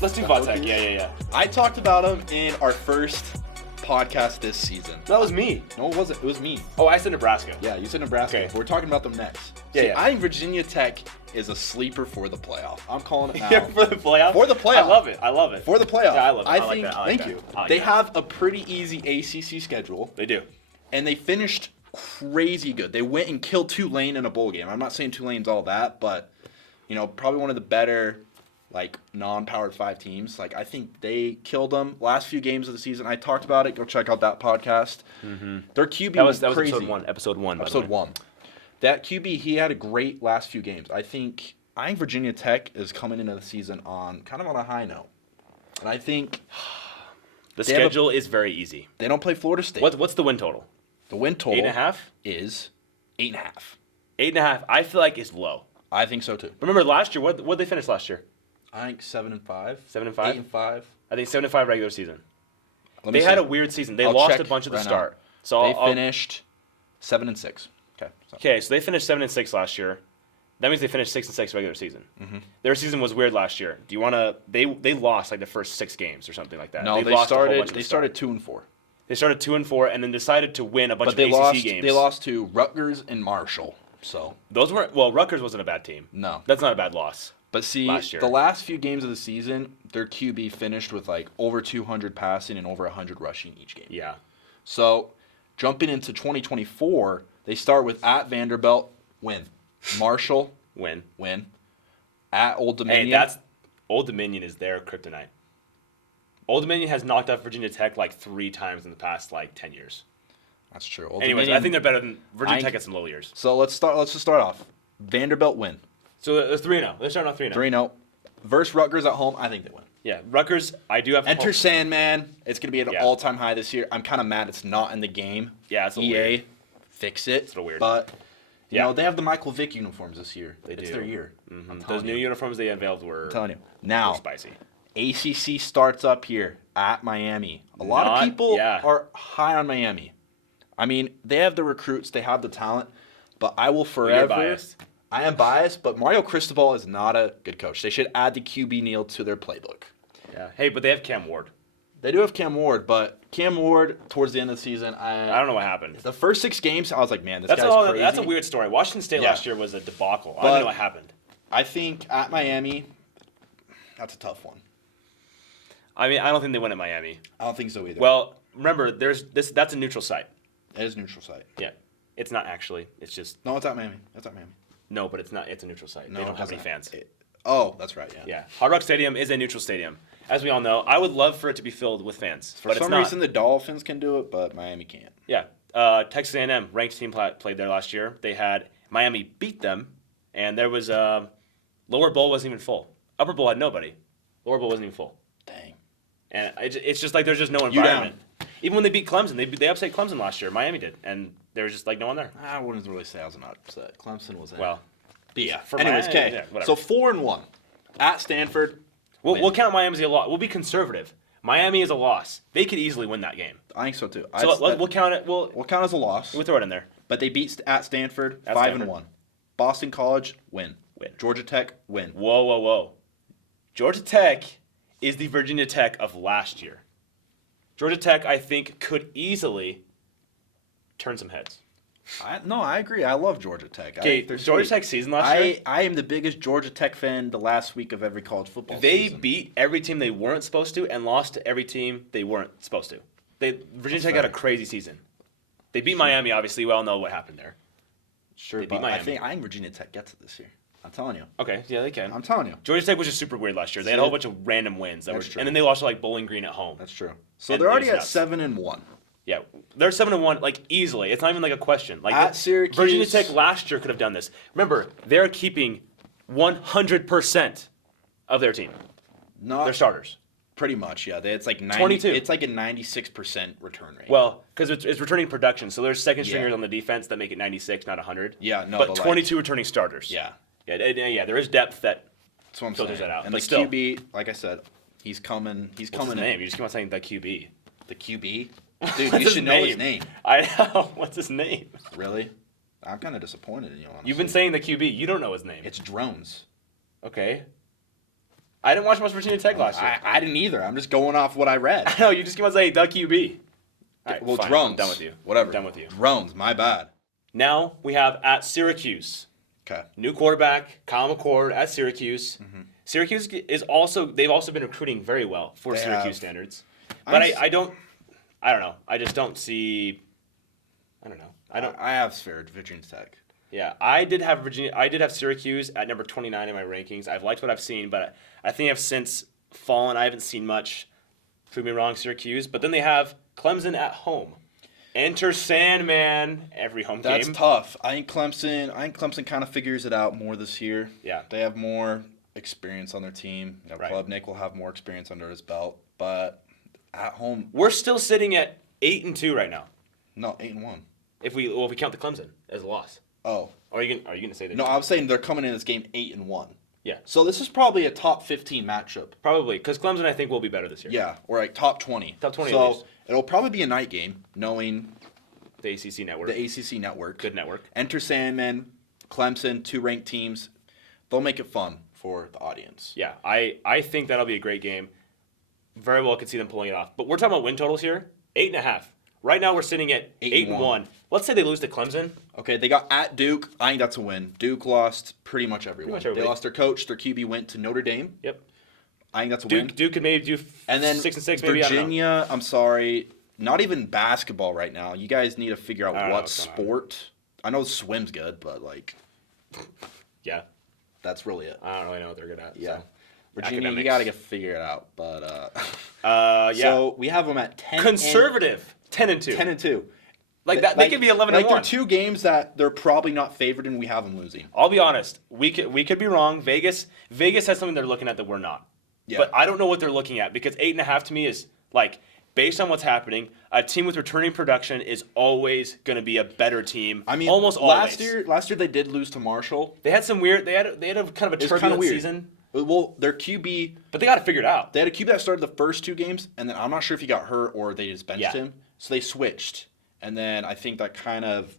Let's do Vatek. Yeah. I talked about him in our first podcast this season. That was me. No, it wasn't. It was me. Oh, I said Nebraska. Yeah, you said Nebraska. Okay. We're talking about them next. Yeah. I think Virginia Tech is a sleeper for the playoff. I'm calling it now. For the playoff? For the playoff. I love it. For the playoff. Yeah, I love it. I like think. that. I like thank that. you. I like They that. have a pretty easy ACC schedule, They do. and they finished crazy good. They went and killed Tulane in a bowl game. I'm not saying Tulane's all that, but probably one of the better non-powered 5 teams. I think they killed them last few games of the season. I talked about it. Go check out that podcast. Mm-hmm. Their QB That was crazy. episode one. Episode 1. That QB, he had a great last few games. I think Virginia Tech is coming into the season on a high note. And I think the schedule is very easy. They don't play Florida State. What's the win total? The win total 8.5 is 8.5. 8.5. I feel like is low. I think so too. Remember last year? What did they finish last year? I think 7-5. 7-5. 8-5. I think 7-5 regular season. They had a weird season. They lost a bunch at the start. Now. So they finished 7-6. Okay, so they finished 7-6 last year. That means they finished 6-6 regular season. Mm-hmm. Their season was weird last year. Do you want to? They lost the first 6 games or something like that. No, they started 2-4. They started 2-4 and then decided to win a bunch of ACC games. They lost to Rutgers and Marshall. So those weren't. Well, Rutgers wasn't a bad team. No, that's not a bad loss. But see, the last few games of the season, their QB finished with over 200 passing and over 100 rushing each game. Yeah. So jumping into 2024, they start with at Vanderbilt, win. Marshall, win. At Old Dominion. Hey, Old Dominion is their kryptonite. Old Dominion has knocked out Virginia Tech 3 times in the past 10 years. That's true. Anyways, I think they're better than Virginia Tech at some low years. So let's just start off. Vanderbilt win. So it's 3-0. They're starting off 3-0. 3-0. Versus Rutgers at home, I think they win. Yeah, Rutgers, I do have Enter Sandman. It's going to be at an all-time high this year. I'm kind of mad it's not in the game. Yeah, it's a EA, weird. Fix it. It's a little weird. But, they have the Michael Vick uniforms this year. It's their year. Mm-hmm. Those new uniforms they unveiled were spicy. ACC starts up here at Miami. A lot of people are high on Miami. I mean, they have the recruits. They have the talent. But I will forever... You're biased. I am biased, but Mario Cristobal is not a good coach. They should add the QB Neal to their playbook. Yeah. Hey, but they have Cam Ward. They do have Cam Ward, but Cam Ward, towards the end of the season, I don't know what happened. The first 6 games, I was like, man, this guy's crazy. That's a weird story. Washington State last year was a debacle. I don't know what happened. I think at Miami, that's a tough one. I mean, I don't think they win at Miami. I don't think so either. Well, remember, that's a neutral site. It is a neutral site. Yeah. It's not actually. It's just... No, it's at Miami. It's at Miami. No, but it's not. It's a neutral site. No, they don't have any fans. That's right, yeah. Yeah. Hard Rock Stadium is a neutral stadium. As we all know, I would love for it to be filled with fans. For some reason, the Dolphins can do it, but Miami can't. Yeah. Texas A&M, ranked team, played there last year. They had Miami beat them, and there was lower bowl wasn't even full. Upper bowl had nobody. Lower bowl wasn't even full. Dang. And it's just there's just no environment. Even when they beat Clemson, they upset Clemson last year. Miami did, and there was just no one there. I wouldn't really say I was not upset. Clemson was in. Well, yeah. Anyways, okay. Yeah, so 4-1 at Stanford. We'll count Miami as a loss. We'll be conservative. Miami is a loss. They could easily win that game. I think so too. So we'll count it. We'll count as a loss. We'll throw it in there. But they beat at Stanford 5-1. Boston College win. Georgia Tech win. Whoa. Georgia Tech is the Virginia Tech of last year. Georgia Tech, I think, could easily turn some heads. I agree. I love Georgia Tech. Okay, Georgia Tech season last year. I am the biggest Georgia Tech fan the last week of every college football season. They beat every team they weren't supposed to and lost to every team they weren't supposed to. Virginia Tech had a crazy season. They beat Miami, obviously. We all know what happened there. Sure, they beat Miami. I think Virginia Tech gets it this year. I'm telling you. Okay, yeah, they can. I'm telling you. Georgia Tech was just super weird last year. They had a whole bunch of random wins. That's true. And then they lost to Bowling Green at home. That's true. So they're already at 7-1. Yeah, they're 7-1 easily. It's not even a question. At Syracuse, Virginia Tech last year could have done this. Remember, they're keeping 100% of their team. Their starters. Pretty much, yeah. It's 22. It's a 96% return rate. Well, because it's returning production, so there's second stringers on the defense that make it 96, not 100. Yeah, no, but 22 returning starters. Yeah. Yeah, there is depth that filters that out. And the QB, like I said, he's coming. What's his name? You just keep on saying the QB. The QB? Dude, you should know his name. I know. What's his name? Really? I'm kind of disappointed in you, honestly. You've been saying the QB. You don't know his name. It's Drones. Okay. I didn't watch much Virginia Tech last year. I didn't either. I'm just going off what I read. No, you just came out and say duck QB. All right, Well, fine. drones. I'm done with you. Whatever. I'm done with you. Drones. My bad. Now we have at Syracuse. Okay. New quarterback, Kyle McCord at Syracuse. Syracuse they've also been recruiting very well for They Syracuse have. standards. But I don't know. I just don't see. I don't know. I have Virginia Tech. Yeah, I did have Syracuse at number 29 in my rankings. I've liked what I've seen, but I think I've since fallen. I haven't seen much. Prove me wrong, Syracuse. But then they have Clemson at home. Enter Sandman every home game. That's tough. I think Clemson kind of figures it out more this year. Yeah. They have more experience on their team. You know, Right. Klubnik will have more experience under his belt, but at home, We're still sitting at 8-2 right now. no, 8-1. If we count the Clemson as a loss. Oh. Or are you gonna say that? No, I was saying they're coming in this game 8-1. Yeah. So this is probably a top 15 matchup. Probably, because Clemson I think will be better this year. Yeah, or like top 20. Top 20 at So least. it'll probably be a night game, knowing The ACC network. the ACC network. Good network. Enter Sandman, Clemson, 2 ranked teams. They'll make it fun for the audience. Yeah, I think that'll be a great game. Very well could see them pulling it off. But we're talking about win totals here. 8.5. Right now we're sitting at 8-1. Let's say they lose to Clemson. Okay, they got at Duke. I think that's a win. Duke lost pretty much everyone. Pretty much everybody. They lost their coach. Their QB went to Notre Dame. Yep. I think that's a win. Duke could maybe do And then 6-6 maybe. I don't know. Virginia, I'm sorry, not even basketball right now. You guys need to figure out I don't know what what's going on. sport. I know swim's good, but like Yeah. that's really it. I don't really know what they're good at. Yeah. So. Virginia, Academics. you got to figure it out. But Yeah. so we have them at 10 Conservative. 10-2. 10-2. Like that, they could be 11-1. Like they're 2 games that they're probably not favored and we have them losing. I'll be honest. We could be wrong. Vegas has something they're looking at that we're not. Yeah. But I don't know what they're looking at because 8.5 to me is like based on what's happening. A team with returning production is always going to be a better team. I mean, almost last always. year they did lose to Marshall. They had some weird. They had a kind of a It was kind turbulent of weird. season. Well, their QB, But they got to figure it out. they had a QB that started the first 2 games, and then I'm not sure if he got hurt or they just benched Yeah. him. So they switched, and then I think that kind of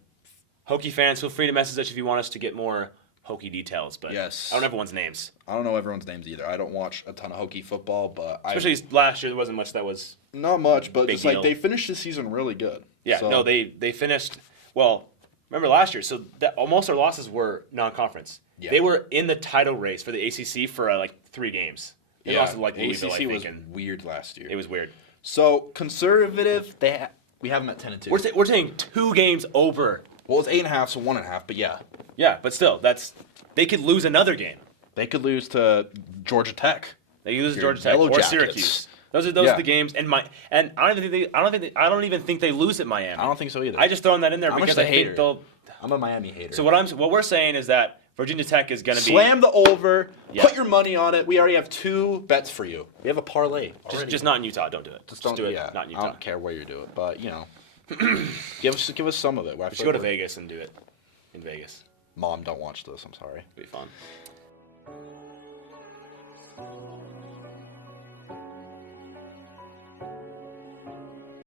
Hokie fans, feel free to message us if you want us to get more Hokie details. But Yes. I don't know everyone's names. I don't know everyone's names either. I don't watch a ton of Hokie football, but Especially last year, there wasn't much that was. not much. But Big just like deal. they finished the season really good. Yeah, So- no, they finished well. Remember last year, so almost their losses were non-conference. Yeah. They were in the title race for the ACC for like 3 games. They lost to like Louisville, I ACC think, was and weird last year. it was weird. So conservative, we have them at 10-2. We're taking 2 games over. Well, it's 8.5, so 1.5. But yeah, Yeah, but still, they could lose another game. they could lose to Georgia Tech. They could lose to Your Georgia Tech Yellow or Jackets. Syracuse. Those are Yeah. the games, and I don't even think they lose at Miami. I don't think so either. I just throwing that in there I'm because just a I think hater. they'll. I'm a Miami hater. So what we're saying is that Virginia Tech is going to be Slam the over. Yeah. Put your money on it. We already have 2 bets for you. We have a parlay. just not in Utah. Don't do it. Just do it. Yeah, Not in I Utah. don't care where you do it, but you know, give us some of it. We should go to Vegas and do it in Vegas. Mom, don't watch this. I'm sorry. It'd be fun.